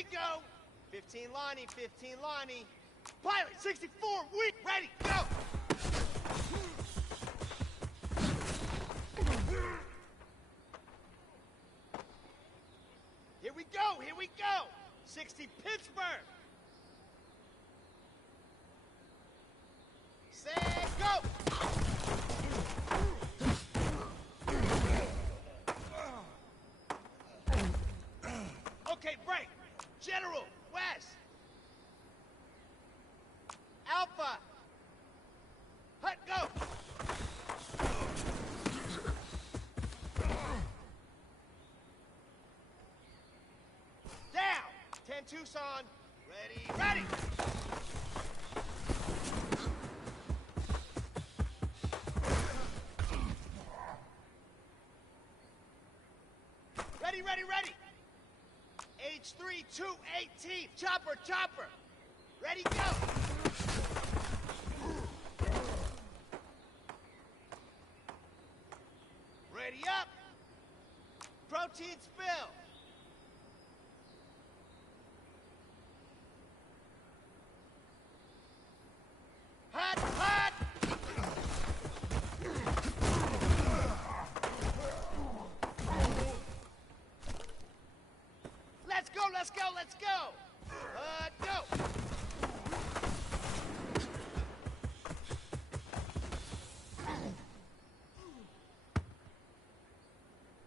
we go. 15 Lonnie, 15 Lonnie. Pilot, 64, we ready, go! Here we go, here we go! 60 Pittsburgh! Set, go! Okay, break! General, west! Alpha! Hut, go! Down! 10 Tucson, ready, ready! Ready, ready, ready! H3, 218, chopper, chopper! Ready, go! Ready up! Protein spill! Hot, hot! Let's go, let's go, let's go! Go!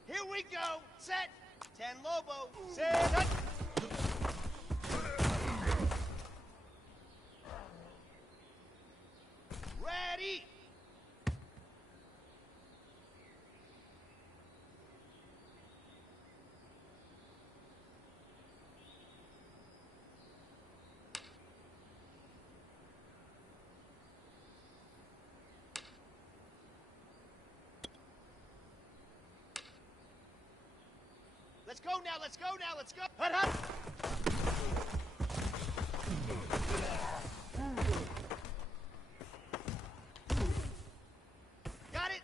Here we go! Set! 10 Lobo! Set! Up. Ready! Let's go now, let's go now, let's go! Hut, hut! Got it!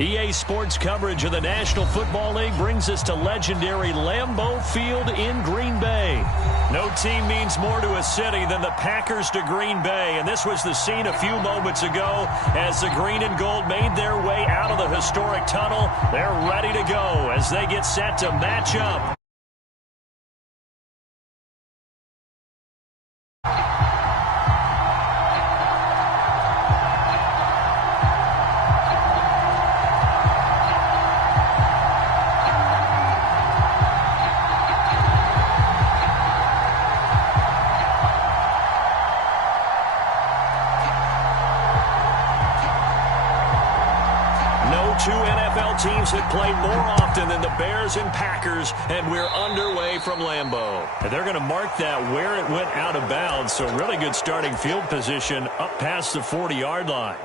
EA Sports coverage of the National Football League brings us to legendary Lambeau Field in Green Bay. No team means more to a city than the Packers to Green Bay, and this was the scene a few moments ago as the green and gold made their way out of the historic tunnel. They're ready to go as they get set to match up. Two NFL teams have played more often than the Bears and Packers, and we're underway from Lambeau. And they're going to mark that where it went out of bounds, so really good starting field position up past the 40-yard line.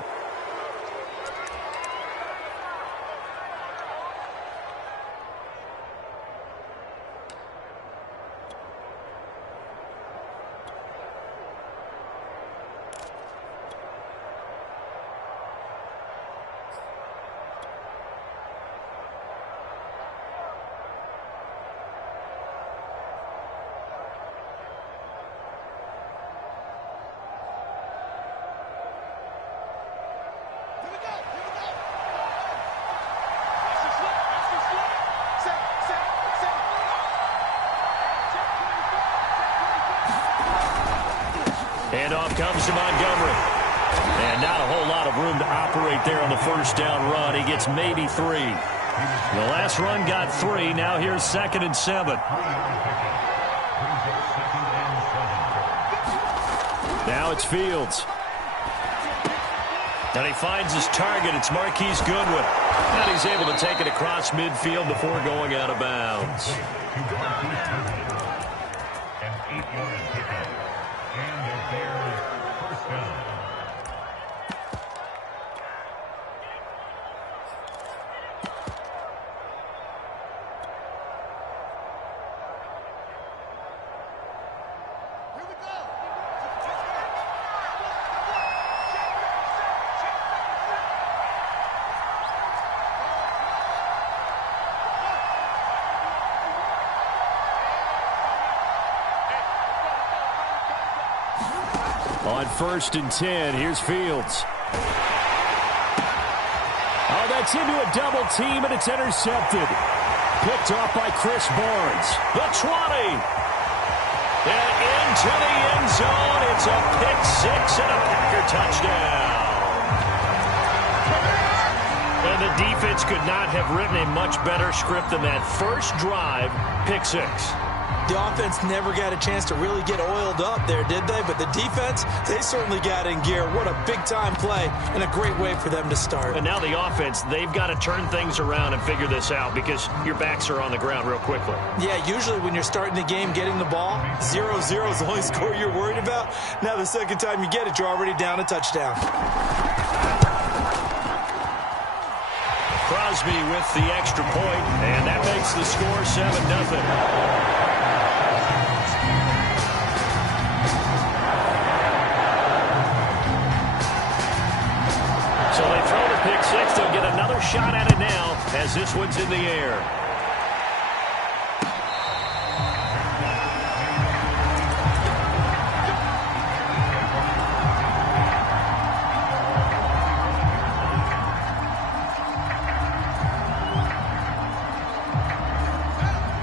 Handoff comes to Montgomery. And not a whole lot of room to operate there on the first down run. He gets maybe 3. The last run got 3. Now here's 2nd and 7. Now it's Fields. And he finds his target. It's Marquise Goodwin. And he's able to take it across midfield before going out of bounds. An 8-yard pickup. And the Bears first down. On 1st and 10, here's Fields. Oh, that's into a double team, and it's intercepted. Picked off by Chris Barnes. The 20. And into the end zone. It's a pick-6 and a Packer touchdown. And the defense could not have written a much better script than that first drive, pick-6. The offense never got a chance to really get oiled up there, did they? But the defense, they certainly got in gear. What a big-time play and a great way for them to start. And now the offense, they've got to turn things around and figure this out because your backs are on the ground real quickly. Yeah, usually when you're starting the game, getting the ball, 0-0 is the only score you're worried about. Now the second time you get it, you're already down a touchdown. Crosby with the extra point, and that makes the score 7-0. So they throw the pick-6. They'll get another shot at it now as this one's in the air.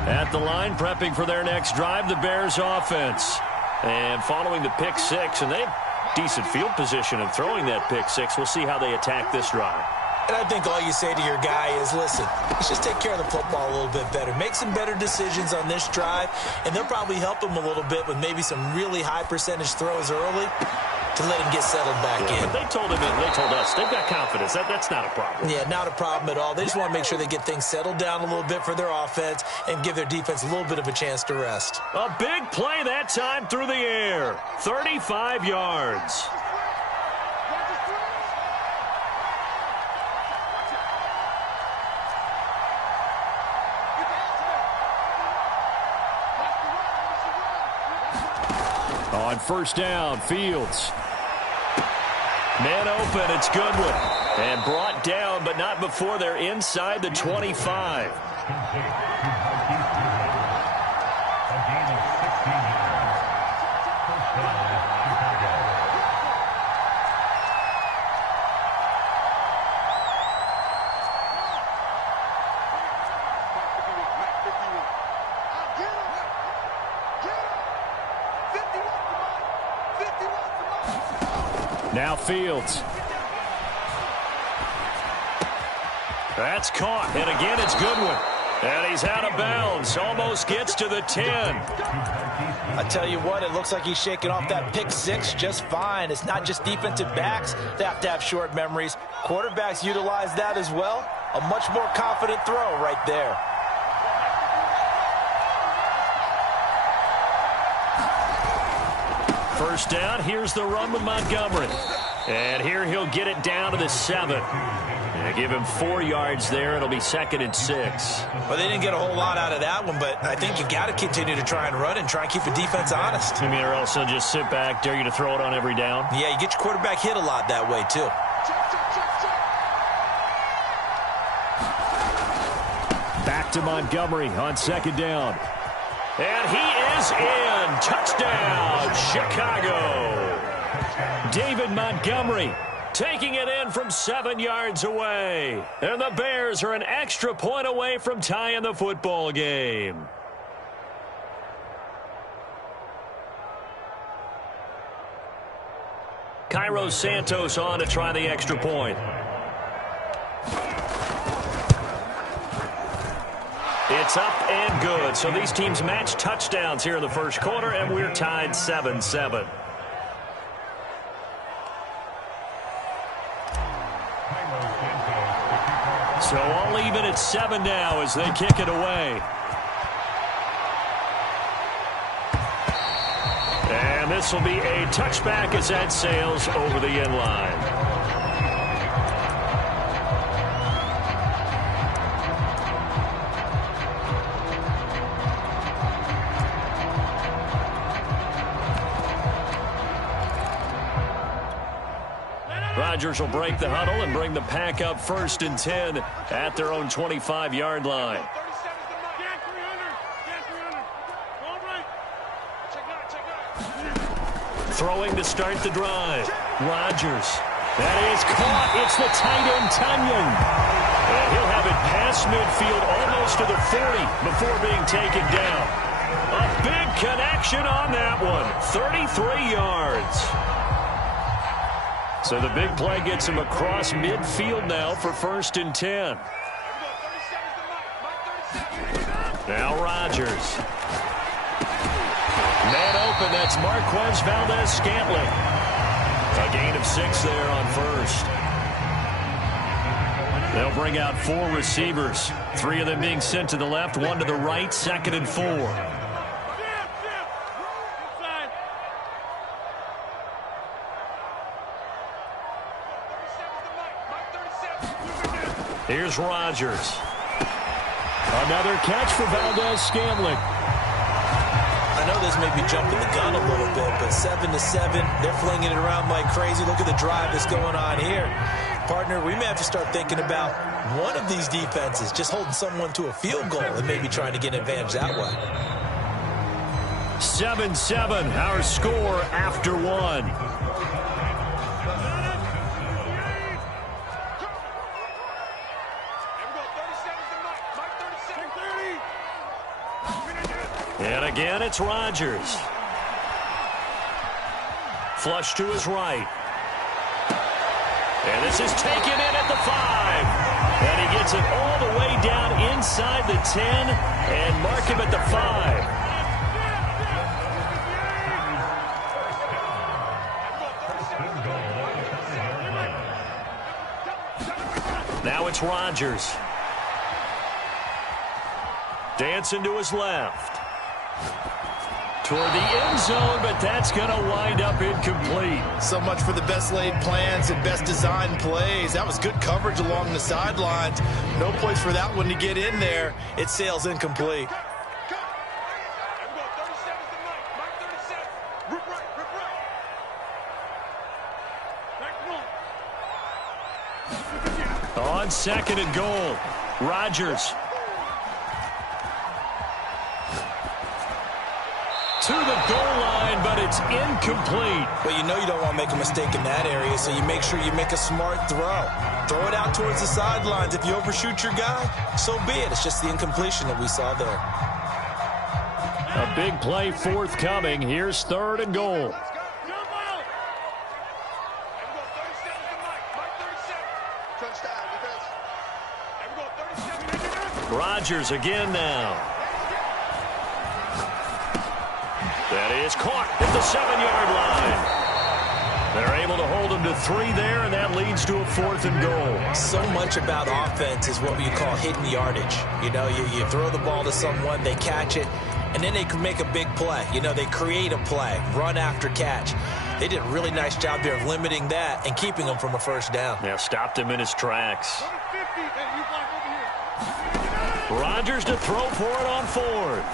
At the line, prepping for their next drive, the Bears offense. And following the pick-6, and they have decent field position and throwing that pick-6. We'll see how they attack this drive. And I think all you say to your guy is, listen, let's just take care of the football a little bit better. Make some better decisions on this drive, and they'll probably help him a little bit with maybe some really high percentage throws early to let him get settled back in. But they told him and they told us they've got confidence. That's not a problem. Yeah, not a problem at all. They just want to make sure they get things settled down a little bit for their offense and give their defense a little bit of a chance to rest. A big play that time through the air. 35 yards. On first down, Fields. Man open, it's Goodwin. And brought down, but not before they're inside the 25. Now Fields. That's caught, and again it's Goodwin. And he's out of bounds, almost gets to the 10. I tell you what, it looks like he's shaking off that pick six just fine. It's not just defensive backs that have to have short memories. Quarterbacks utilize that as well. A much more confident throw right there. First down, here's the run with Montgomery. And here he'll get it down to the 7. And give him 4 yards there. It'll be 2nd and 6. Well, they didn't get a whole lot out of that one, but I think you got to continue to try and run and try and keep the defense honest. I mean, or else they'll just sit back, dare you to throw it on every down. Yeah, you get your quarterback hit a lot that way, too. Back to Montgomery on 2nd down. And he is in. Touchdown, Chicago. David Montgomery taking it in from 7 yards away. And the Bears are an extra point away from tying the football game. Cairo Santos on to try the extra point. It's up and good. So these teams match touchdowns here in the first quarter, and we're tied 7-7. So all even at 7 now as they kick it away. And this will be a touchback as that sails over the end line. Rodgers will break the huddle and bring the pack up 1st and 10 at their own 25-yard line. Throwing to start the drive. Rodgers. That is caught. It's the tight end, Tunyon. And he'll have it past midfield almost to the 40 before being taken down. A big connection on that one. 33 yards. So the big play gets him across midfield now for 1st and 10. Now Rodgers. Man open, that's Marquez Valdez-Scantling. A gain of 6 there on 1st. They'll bring out 4 receivers. 3 of them being sent to the left, 1 to the right, 2nd and 4. Here's Rodgers. Another catch for Valdez-Scantling. I know this may be jumping the gun a little bit, but 7-7, they're flinging it around like crazy. Look at the drive that's going on here. Partner, we may have to start thinking about one of these defenses just holding someone to a field goal and maybe trying to get an advantage that way. 7-7, our score after 1. And again, it's Rodgers. Flush to his right. And this is taken in at the 5. And he gets it all the way down inside the 10 and mark him at the 5. Now it's Rodgers. Dancing to his left. Toward the end zone, but that's going to wind up incomplete. So much for the best laid plans and best designed plays. That was good coverage along the sidelines. No place for that one to get in there. It sails incomplete. On 2nd and goal, Rodgers. To the goal line, but it's incomplete. Well, you know you don't want to make a mistake in that area, so you make sure you make a smart throw. Throw it out towards the sidelines. If you overshoot your guy, so be it. It's just the incompletion that we saw there. A big play forthcoming. Here's 3rd and goal. Rodgers again now. That is caught at the 7-yard line. They're able to hold him to 3 there, and that leads to a 4th and goal. So much about offense is what we call hidden yardage. You know, you throw the ball to someone, they catch it, and then they can make a big play. You know, they create a play, run after catch. They did a really nice job there of limiting that and keeping him from a first down. Yeah, stopped him in his tracks. Rodgers to throw for it on 4th.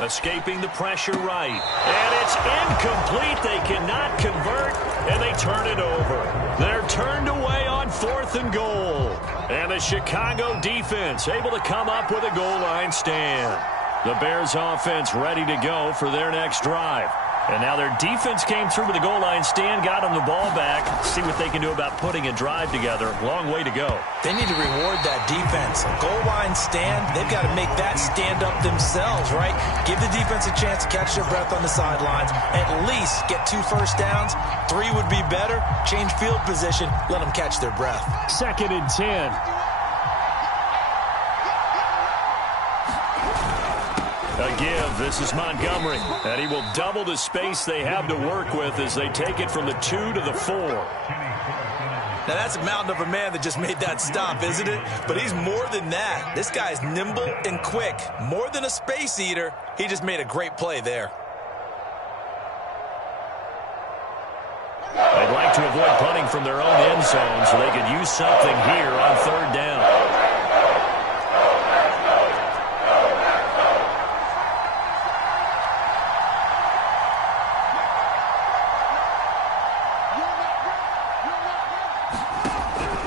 Escaping the pressure right. And it's incomplete. They cannot convert, and they turn it over. They're turned away on 4th and goal. And the Chicago defense able to come up with a goal line stand. The Bears offense ready to go for their next drive. And now their defense came through with the goal line stand, got them the ball back. See what they can do about putting a drive together. Long way to go. They need to reward that defense. Goal line stand, they've got to make that stand up themselves, right? Give the defense a chance to catch their breath on the sidelines. At least get 2 first downs. 3 would be better. Change field position. Let them catch their breath. 2nd and 10. A give. This is Montgomery. And he will double the space they have to work with as they take it from the 2 to the 4. Now, that's a mountain of a man that just made that stop, isn't it? But he's more than that. This guy's nimble and quick. More than a space eater. He just made a great play there. They'd like to avoid punting from their own end zone so they could use something here on 3rd down.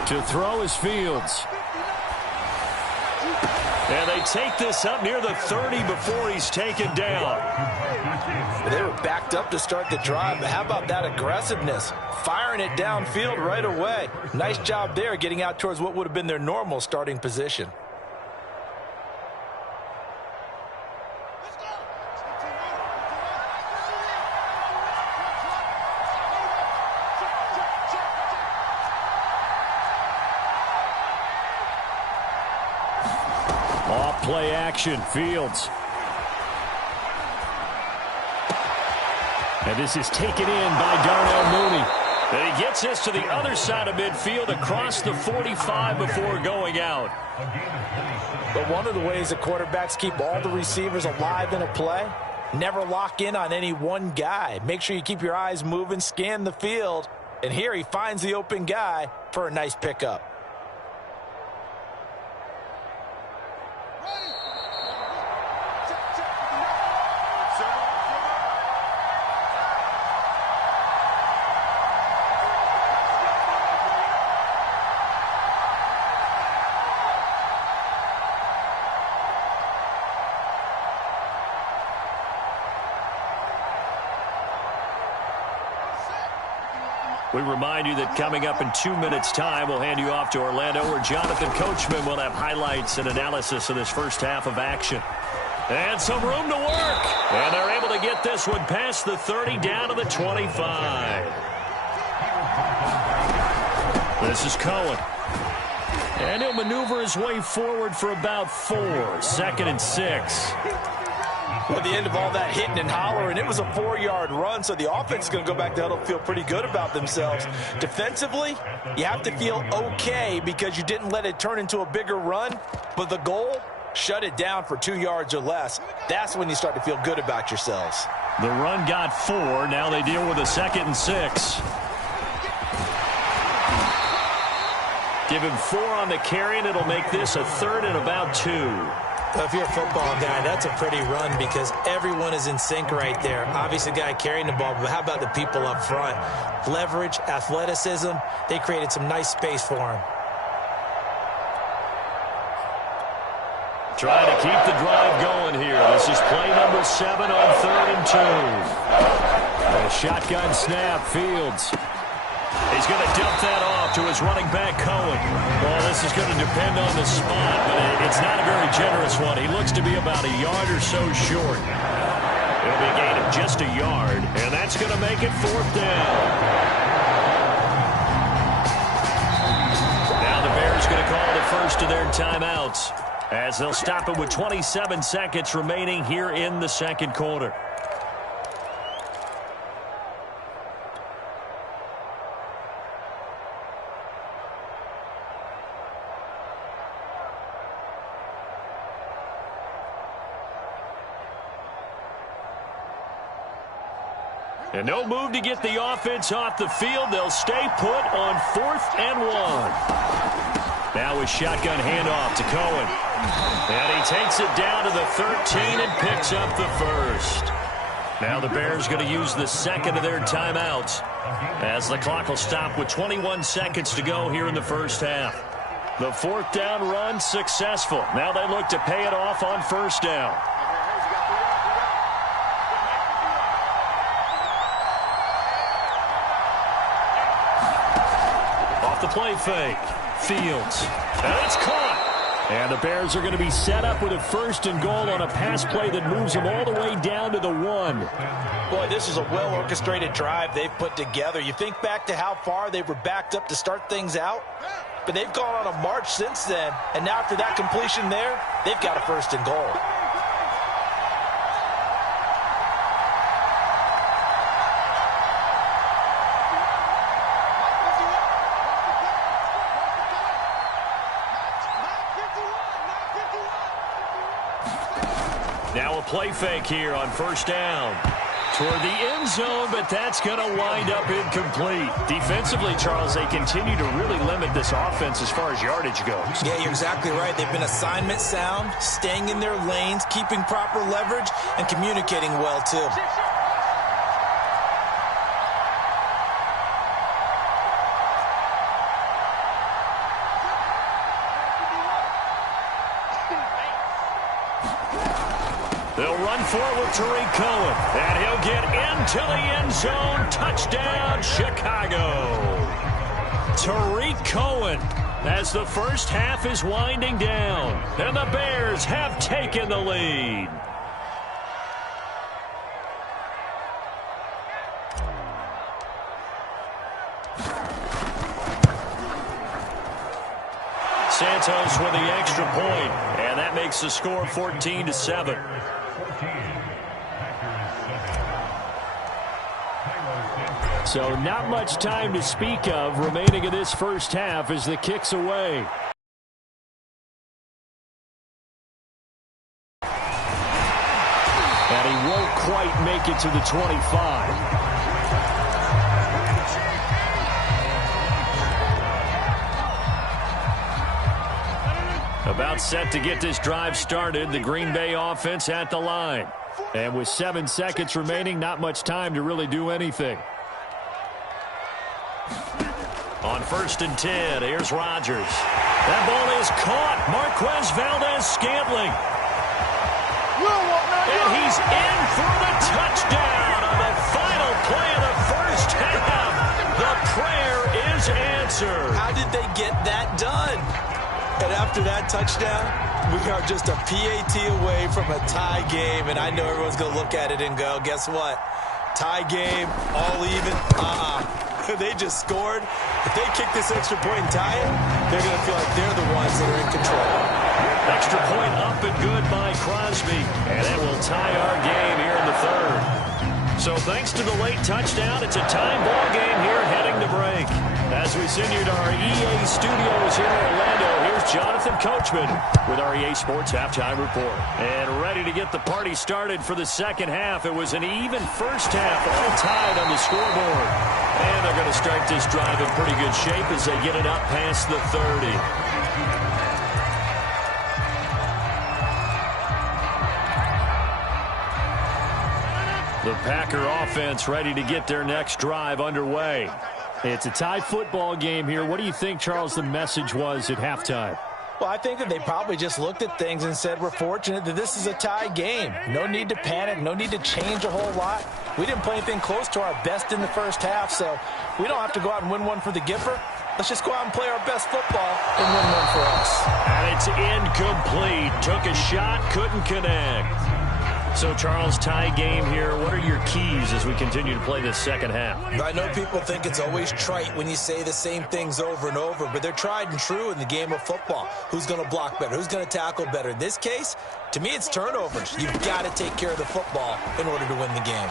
To throw is Fields. And they take this up near the 30 before he's taken down. They were backed up to start the drive, but how about that aggressiveness? Firing it downfield right away. Nice job there getting out towards what would have been their normal starting position. Play action, Fields. And this is taken in by Darnell Mooney. And he gets this to the other side of midfield across the 45 before going out. But one of the ways the quarterbacks keep all the receivers alive in a play, never lock in on any one guy. Make sure you keep your eyes moving, scan the field. And here he finds the open guy for a nice pickup. We remind you that coming up in 2 minutes' time, we'll hand you off to Orlando, where Jonathan Coachman will have highlights and analysis of this first half of action. And some room to work. And they're able to get this one past the 30 down to the 25. This is Cohen. And he'll maneuver his way forward for about 4. 2nd and 6. Well, at the end of all that hitting and hollering, it was a 4-yard run, so the offense is going to go back to huddle, feel pretty good about themselves. Defensively, you have to feel okay because you didn't let it turn into a bigger run, but the goal, shut it down for 2 yards or less. That's when you start to feel good about yourselves. The run got 4. Now they deal with a 2nd and 6. Give him 4 on the carry, and it'll make this a 3rd and about 2. Well, if you're a football guy, that's a pretty run because everyone is in sync right there. Obviously, the guy carrying the ball, but how about the people up front? Leverage, athleticism, they created some nice space for him. Trying to keep the drive going here. This is play number 7 on 3rd and 2. A shotgun snap, Fields. He's going to dump that off to his running back, Cohen. Well, this is going to depend on the spot, but it's not a very generous one. He looks to be about a yard or so short. It'll be a gain of just a yard, and that's going to make it 4th down. Now the Bears going to call the first of their timeouts, as they'll stop it with 27 seconds remaining here in the second quarter. And no move to get the offense off the field. They'll stay put on 4th and 1. Now a shotgun handoff to Cohen. And he takes it down to the 13 and picks up the first. Now the Bears going to use the second of their timeouts, as the clock will stop with 21 seconds to go here in the first half. The 4th down run successful. Now they look to pay it off on 1st down. The play fake. Fields. And it's caught. And the Bears are going to be set up with a 1st and goal on a pass play that moves them all the way down to the 1. Boy, this is a well-orchestrated drive they've put together. You think back to how far they were backed up to start things out, but they've gone on a march since then. And now after that completion there, they've got a 1st and goal. Now a play fake here on 1st down. Toward the end zone, but that's going to wind up incomplete. Defensively, Charles, they continue to really limit this offense as far as yardage goes. Yeah, you're exactly right. They've been assignment sound, staying in their lanes, keeping proper leverage, and communicating well, too. They'll run forward Tariq Cohen, and he'll get into the end zone. Touchdown, Chicago. Tariq Cohen, as the first half is winding down, and the Bears have taken the lead. Santos with the extra point, and that makes the score 14-7. So not much time to speak of remaining in this first half as the kick's away. And he won't quite make it to the 25. About set to get this drive started, the Green Bay offense at the line. And with 7 seconds remaining, not much time to really do anything. On 1st and 10, here's Rodgers. That ball is caught. Marquez Valdez-Scantling. And he's in for the touchdown on the final play of the first half. The prayer is answered. How did they get that done? And after that touchdown, we are just a PAT away from a tie game. And I know everyone's going to look at it and go, guess what? Tie game, all even. They just scored. If they kick this extra point and tie it, they're going to feel like they're the ones that are in control. Extra point up and good by Crosby. And that will tie our game here in the 3rd. So thanks to the late touchdown, it's a time ball game here heading to break. As we send you to our EA studios here in Orlando, here's Jonathan Coachman with our EA Sports Halftime Report. And ready to get the party started for the second half. It was an even first half, all tied on the scoreboard. And they're going to start this drive in pretty good shape as they get it up past the 30. The Packer offense ready to get their next drive underway. It's a tie football game here. What do you think, Charles, the message was at halftime? Well, I think that they probably just looked at things and said, we're fortunate that this is a tie game. No need to panic, no need to change a whole lot. We didn't play anything close to our best in the first half, so we don't have to go out and win one for the Gipper. Let's just go out and play our best football and win one for us. And it's incomplete. Took a shot, couldn't connect. So, Charles, tie game here. What are your keys as we continue to play this second half? I know people think it's always trite when you say the same things over and over, but they're tried and true in the game of football. Who's going to block better? Who's going to tackle better? In this case, to me, it's turnovers. You've got to take care of the football in order to win the game.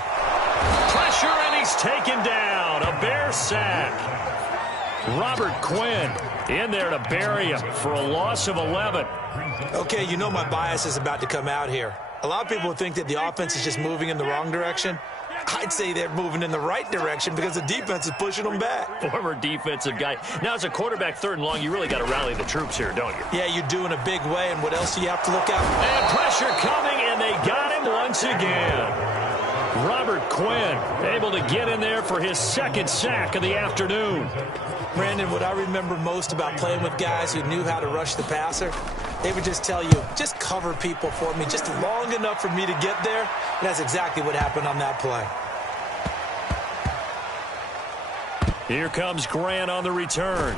Pressure, and he's taken down. A Bear sack. Robert Quinn in there to bury him for a loss of 11. Okay, you know my bias is about to come out here. A lot of people think that the offense is just moving in the wrong direction. I'd say they're moving in the right direction because the defense is pushing them back. Former defensive guy. Now, as a quarterback, 3rd and long, you really got to rally the troops here, don't you? Yeah, you do in a big way, and what else do you have to look out for? And pressure coming, and they got him once again. Robert Quinn able to get in there for his 2nd sack of the afternoon. Brandon, what I remember most about playing with guys who knew how to rush the passer, they would just tell you, just cover people for me just long enough for me to get there. And that's exactly what happened on that play. Here comes Grant on the return.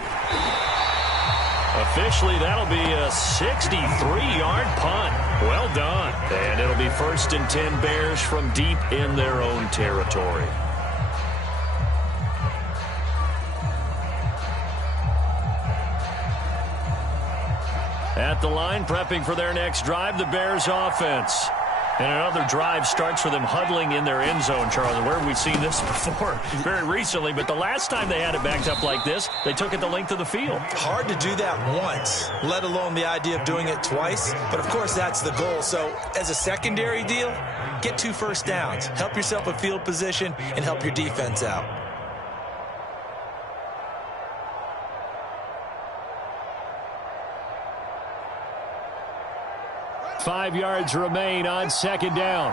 Officially, that'll be a 63-yard punt. Well done. And it'll be 1st and 10 Bears from deep in their own territory. At the line, prepping for their next drive, the Bears offense. And another drive starts for them huddling in their end zone, Charles. And where have we seen this before? Very recently, but the last time they had it backed up like this, they took it the length of the field. Hard to do that once, let alone the idea of doing it twice. But, of course, that's the goal. So, as a secondary deal, get 2 first downs. Help yourself a field position and help your defense out. Five yards remain on 2nd down.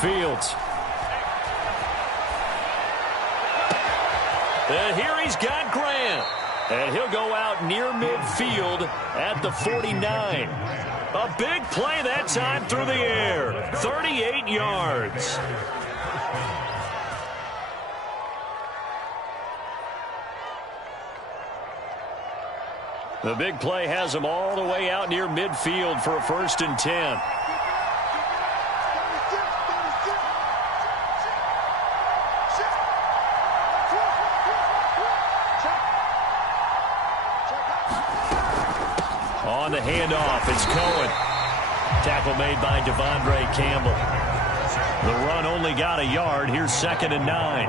Fields. And here he's got Grant. And he'll go out near midfield at the 49. A big play that time through the air. 38 yards. The big play has him all the way out near midfield for a 1st and 10. On the handoff, it's Cohen. Tackle made by Devondre Campbell. The run only got a yard. Here's 2nd and 9.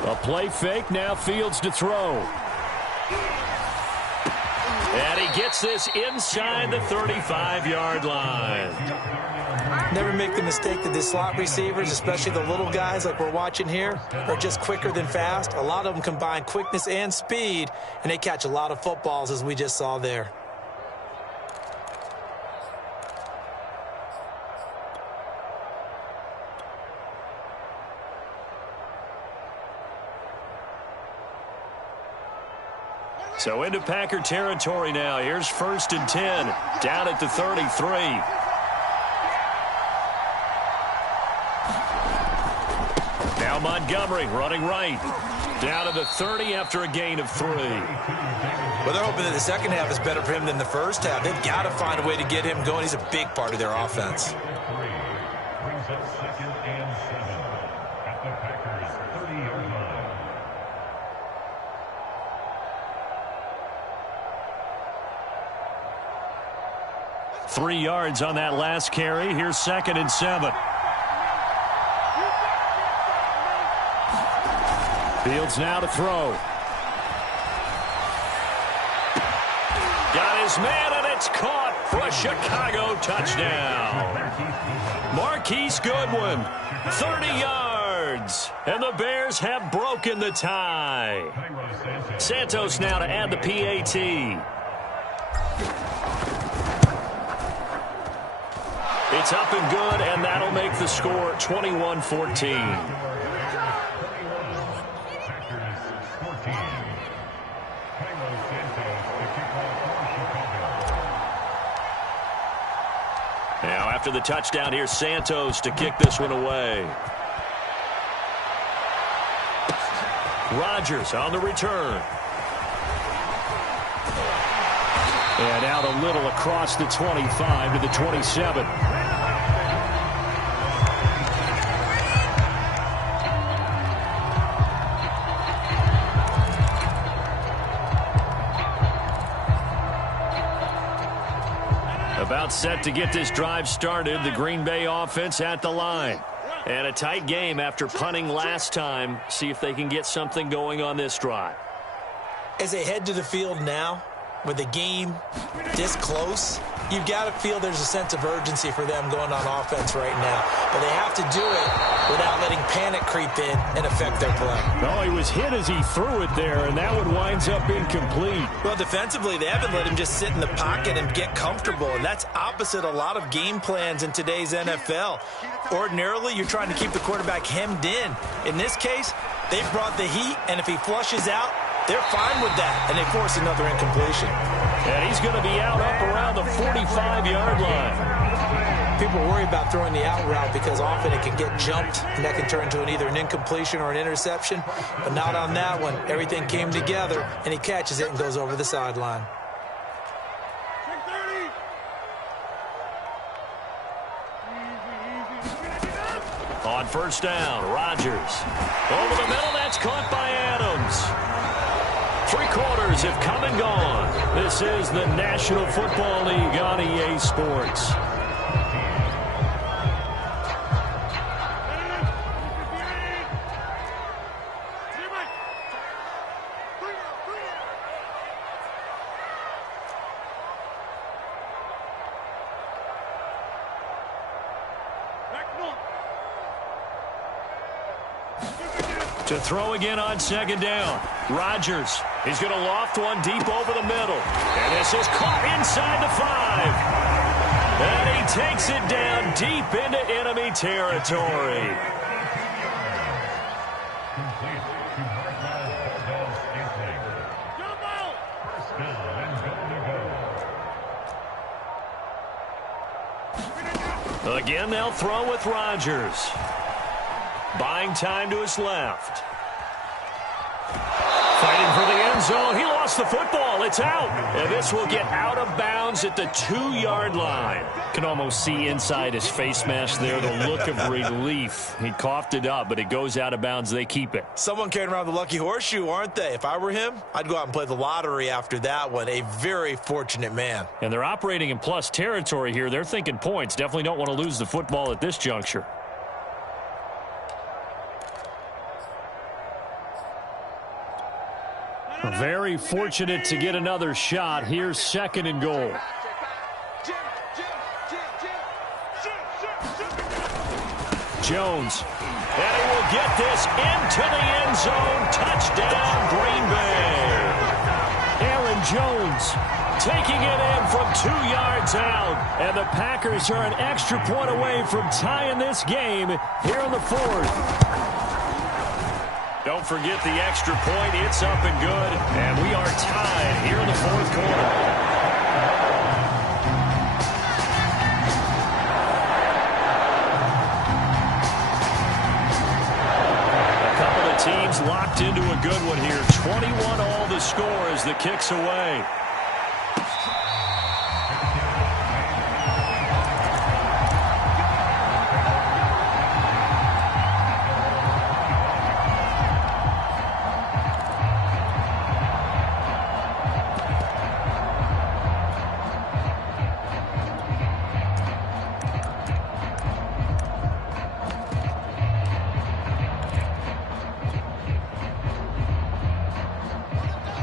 A play fake, now Fields to throw. And he gets this inside the 35-yard line. Never make the mistake that the slot receivers, especially the little guys like we're watching here, are just quicker than fast. A lot of them combine quickness and speed, and they catch a lot of footballs, as we just saw there. So into Packer territory now. Here's 1st and 10, down at the 33. Now Montgomery running right. Down to the 30 after a gain of 3. Well, they're hoping that the second half is better for him than the first half. They've got to find a way to get him going. He's a big part of their offense. Brings up 2nd and 7 at the Packers' 30-yard line. Three yards on that last carry. Here's 2nd and 7. Fields now to throw. Got his man, and it's caught for a Chicago touchdown. Marquise Goodwin, 30 yards. And the Bears have broken the tie. Santos now to add the PAT. It's up and good, and that'll make the score 21-14. Now, after the touchdown, here's Santos to kick this one away. Rodgers on the return. And out a little across the 25 to the 27. About set to get this drive started. The Green Bay offense at the line. And a tight game after punting last time. See if they can get something going on this drive. As they head to the field now, with the game this close, you've got to feel there's a sense of urgency for them going on offense right now. But they have to do it without letting panic creep in and affect their play. Oh, he was hit as he threw it there, and that one winds up incomplete. Well, defensively, they haven't let him just sit in the pocket and get comfortable, and that's opposite a lot of game plans in today's NFL. Ordinarily, you're trying to keep the quarterback hemmed in. In this case, they've brought the heat, and if he flushes out, they're fine with that, and they force another incompletion. And he's going to be out up around the 45-yard line. People worry about throwing the out route because often it can get jumped, and that can turn into either an incompletion or an interception. But not on that one. Everything came together, and he catches it and goes over the sideline. On first down, Rodgers. Over the middle, that's caught by Adams. 3 quarters have come and gone. This is the National Football League on EA Sports. To throw again on second down. Rodgers. He's going to loft one deep over the middle. And this is caught inside the 5. And he takes it down deep into enemy territory. Again, they'll throw with Rodgers. Buying time to his left. Fighting for the end zone. He lost the football. It's out. And this will get out of bounds at the 2-yard line. Can almost see inside his face mask there the look of relief. He coughed it up, but it goes out of bounds. They keep it. Someone carrying around the lucky horseshoe, aren't they? If I were him, I'd go out and play the lottery after that one. A very fortunate man. And they're operating in plus territory here. They're thinking points. Definitely don't want to lose the football at this juncture. Very fortunate to get another shot. Here's second and goal. Jones. And he will get this into the end zone. Touchdown, Green Bay. Aaron Jones taking it in from 2 yards out. And the Packers are an extra point away from tying this game here in the 4th. Don't forget the extra point. It's up and good. And we are tied here in the 4th quarter. A couple of teams locked into a good one here. 21 all the score as the kick's away.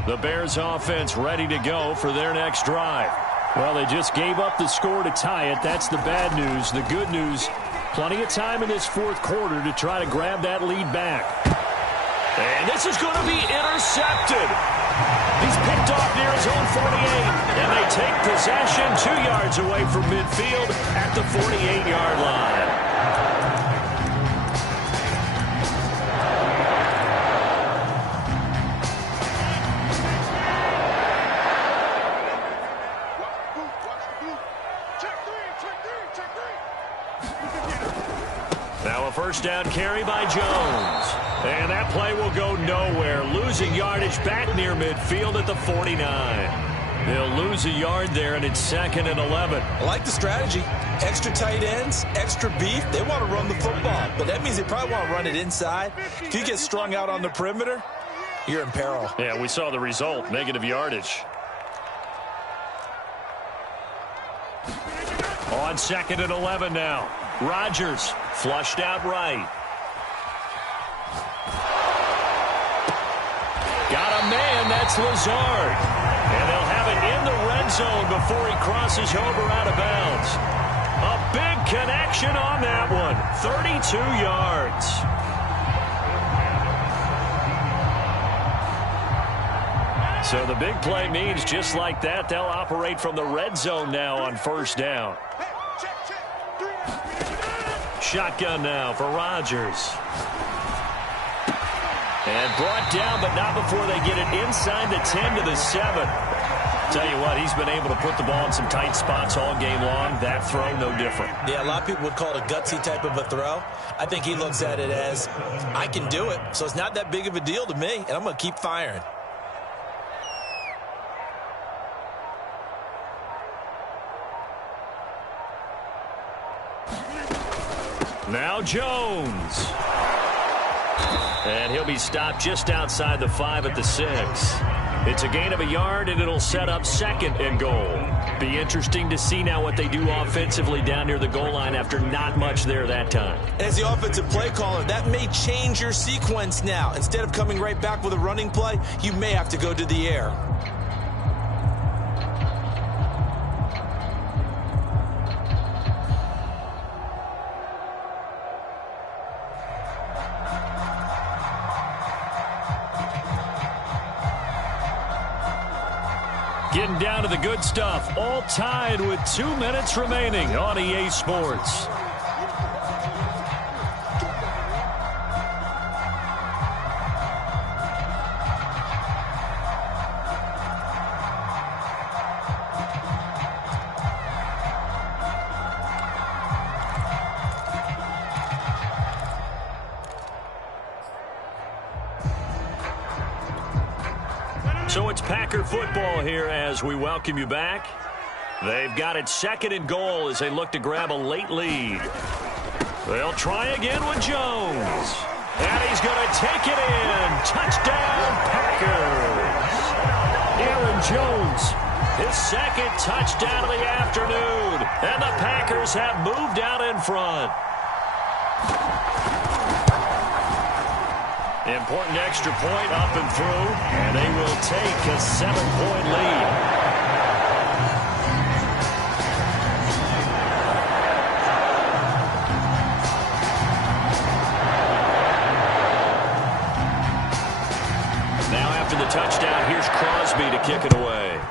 The Bears offense ready to go for their next drive. Well, they just gave up the score to tie it. That's the bad news. The good news, plenty of time in this fourth quarter to try to grab that lead back. And this is going to be intercepted. He's picked off near his own 48, and they take possession 2 yards away from midfield at the 48-yard line. Now a first down carry by Jones. And that play will go nowhere. Losing yardage back near midfield at the 49. They'll lose a yard there, and it's 2nd and 11. I like the strategy. Extra tight ends, extra beef. They want to run the football, but that means they probably want to run it inside. If you get strung out on the perimeter, you're in peril. Yeah, we saw the result, negative yardage. On 2nd and 11 now. Rodgers flushed out right. Got a man, that's Lazard. And they'll have it in the red zone before he crosses over out of bounds. A big connection on that one. 32 yards. So the big play means just like that, they'll operate from the red zone now on first down. Shotgun now for Rodgers. And brought down, but not before they get it inside the 10 to the 7. Tell you what, he's been able to put the ball in some tight spots all game long. That throw, no different. Yeah, a lot of people would call it a gutsy type of a throw. I think he looks at it as, I can do it, so it's not that big of a deal to me, and I'm going to keep firing. Now Jones. And he'll be stopped just outside the 5 at the 6. It's a gain of a yard, and it'll set up 2nd and goal. Be interesting to see now what they do offensively down near the goal line after not much there that time. As the offensive play caller, that may change your sequence now. Instead of coming right back with a running play, you may have to go to the air. Getting down to the good stuff. All tied with 2 minutes remaining on EA Sports. So it's Packer football here as we welcome you back. They've got it 2nd and goal as they look to grab a late lead. They'll try again with Jones. And he's going to take it in. Touchdown, Packers. Aaron Jones, his 2nd touchdown of the afternoon. And the Packers have moved out in front. Important extra point up and through, and they will take a 7-point lead. Now after the touchdown, here's Crosby to kick it away.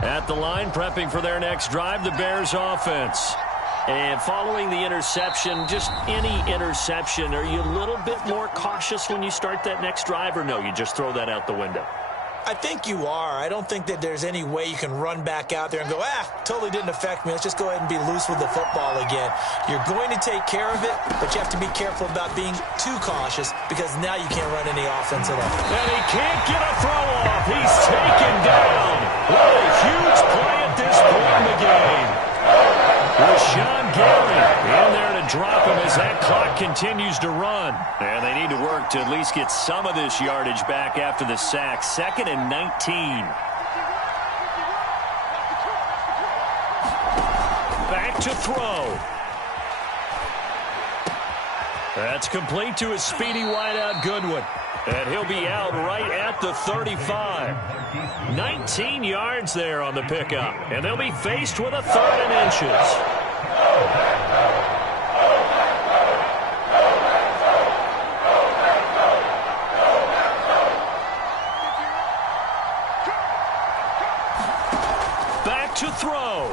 At the line, prepping for their next drive, the Bears offense. And following the interception, just any interception, are you a little bit more cautious when you start that next drive, or no, you just throw that out the window? I think you are. I don't think that there's any way you can run back out there and go, totally didn't affect me. Let's just go ahead and be loose with the football again. You're going to take care of it, but you have to be careful about being too cautious because now you can't run any offense at all. And he can't get a throw off. He's taken down. What a huge play at this point in the game. Rashawn Gary in there to drop him as that clock continues to run. And they need to work to at least get some of this yardage back after the sack. 2nd and 19. Back to throw. That's complete to his speedy wideout Goodwin. And he'll be out right at the 35. 19 yards there on the pickup. And they'll be faced with a 3rd and inches. Back to throw.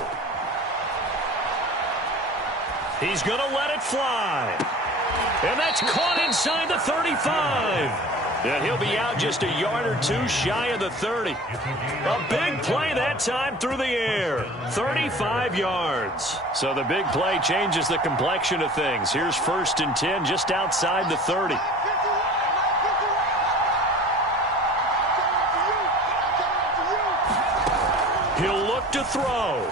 He's going to let it fly. And that's caught inside the 35. And he'll be out just a yard or two shy of the 30. A big play that time through the air. 35 yards. So the big play changes the complexion of things. Here's 1st and 10 just outside the 30. He'll look to throw.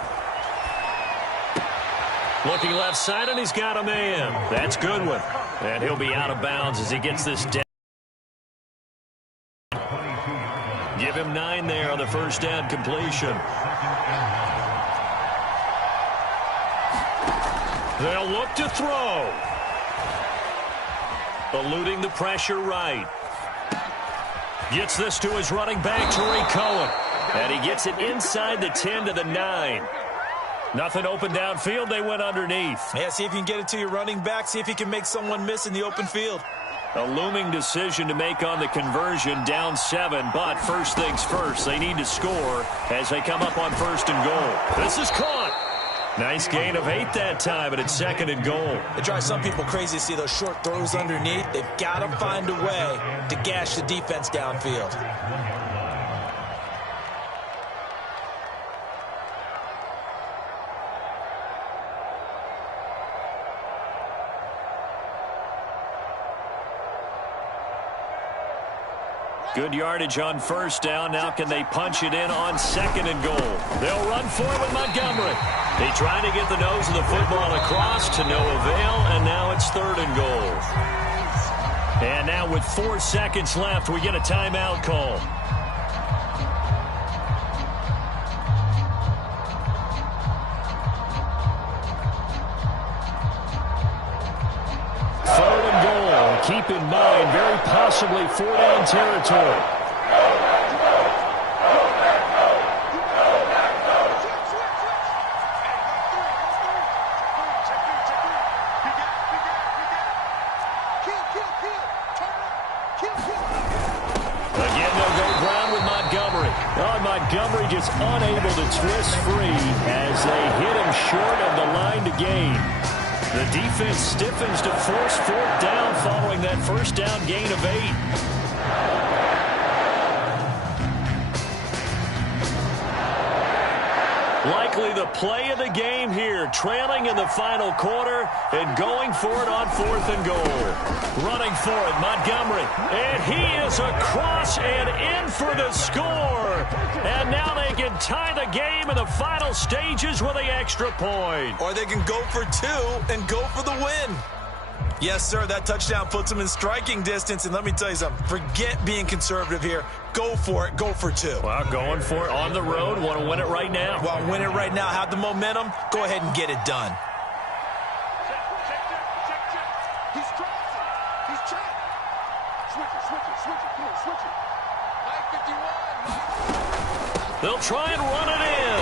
Looking left side, and he's got a man. That's Goodwin. And he'll be out of bounds as he gets this down. Give him 9 there on the first down completion. They'll look to throw. Eluding the pressure right. Gets this to his running back, Tariq Cohen. And he gets it inside the 10 to the 9. Nothing open downfield. They went underneath. Yeah, see if you can get it to your running back. See if he can make someone miss in the open field. A looming decision to make on the conversion, down 7. But first things first, they need to score as they come up on 1st and goal. This is caught. Nice gain of 8 that time, and it's 2nd and goal. It drives some people crazy to see those short throws underneath. They've got to find a way to gash the defense downfield. Good yardage on 1st down. Now can they punch it in on 2nd and goal? They'll run for it with Montgomery. They try to get the nose of the football across to no avail, and now it's 3rd and goal. And now with 4 seconds left, we get a timeout call. Keep in mind, very possibly 4-down territory. Again, they'll go ground with Montgomery. Oh, Montgomery just unable to twist free as they hit him short of the line to gain. The defense stiffens to force 4th down following that 1st down gain of 8. Likely the play of the game here, trailing in the final quarter and going for it on 4th and goal. Running for it, Montgomery. And he is across and in for the score. And now they can tie the game in the final stages with the extra point. Or they can go for 2 and go for the win. Yes, sir, that touchdown puts them in striking distance. And let me tell you something, forget being conservative here. Go for it, go for 2. Well, going for it on the road. Want to win it right now. Well, win it right now, have the momentum. Go ahead and get it done. He's crossing. He's trapped. Switch it. Come on, switch it. Mike 51. They'll try and run it in.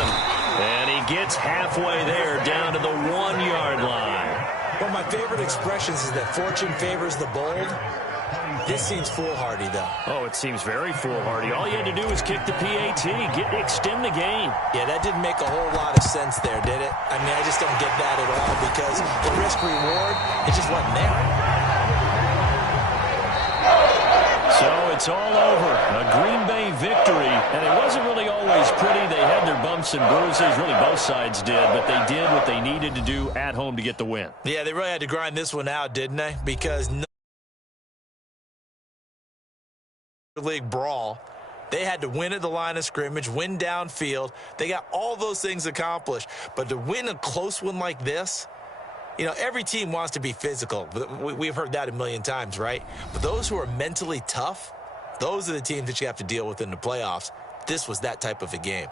And he gets halfway there, down to the 1-yard line. One of my favorite expressions is that fortune favors the bold. This seems foolhardy, though. Oh, it seems very foolhardy. All you had to do was kick the PAT, extend the game. Yeah, that didn't make a whole lot of sense there, did it? I mean, I just don't get that at all because the risk-reward, it just wasn't there. So It's all over. A Green Bay victory, and it wasn't really always pretty. They had their bumps and bruises. Really, both sides did, but they did what they needed to do at home to get the win. Yeah, they really had to grind this one out, didn't they? Because no league brawl, they had to win at the line of scrimmage, win downfield. They got all those things accomplished. But to win a close one like this, you know, every team wants to be physical. We've heard that a million times, right? But those who are mentally tough, those are the teams that you have to deal with in the playoffs. This was that type of a game.